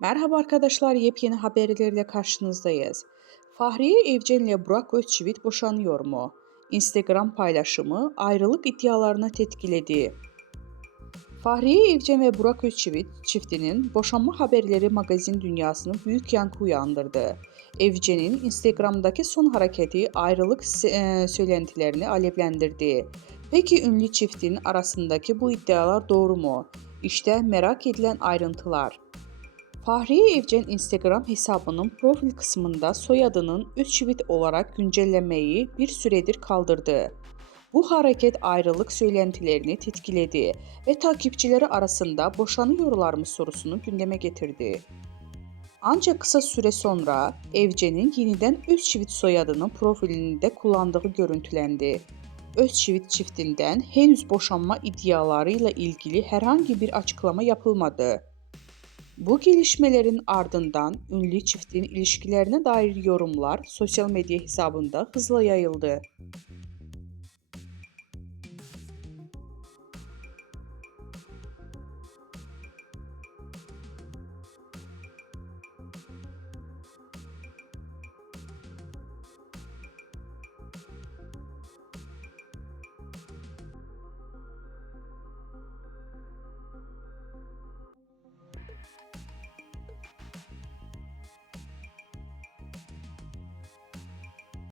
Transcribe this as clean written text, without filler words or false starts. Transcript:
Merhaba arkadaşlar, yepyeni haberlerle karşınızdayız. Fahriye Evcen ile Burak Özçivit boşanıyor mu? Instagram paylaşımı ayrılık iddialarına tetkiledi. Fahriye Evcen ve Burak Özçivit çiftinin boşanma haberleri magazin dünyasını büyük yankı uyandırdı. Evcen'in Instagram'daki son hareketi ayrılık söylentilerini alevlendirdi. Peki ünlü çiftin arasındaki bu iddialar doğru mu? İşte merak edilen ayrıntılar. Fahriye Evcen Instagram hesabının profil kısmında soyadının Özçivit olarak güncellemeyi bir süredir kaldırdı. Bu hareket ayrılık söylentilerini tetkiledi ve takipçileri arasında boşanıyorlar mı sorusunu gündeme getirdi. Ancak kısa süre sonra Evcen'in yeniden Özçivit soyadının profilinde kullandığı görüntülendi. Özçivit çiftinden henüz boşanma iddialarıyla ilgili herhangi bir açıklama yapılmadı. Bu gelişmelerin ardından ünlü çiftin ilişkilerine dair yorumlar sosyal medya hesabında hızla yayıldı.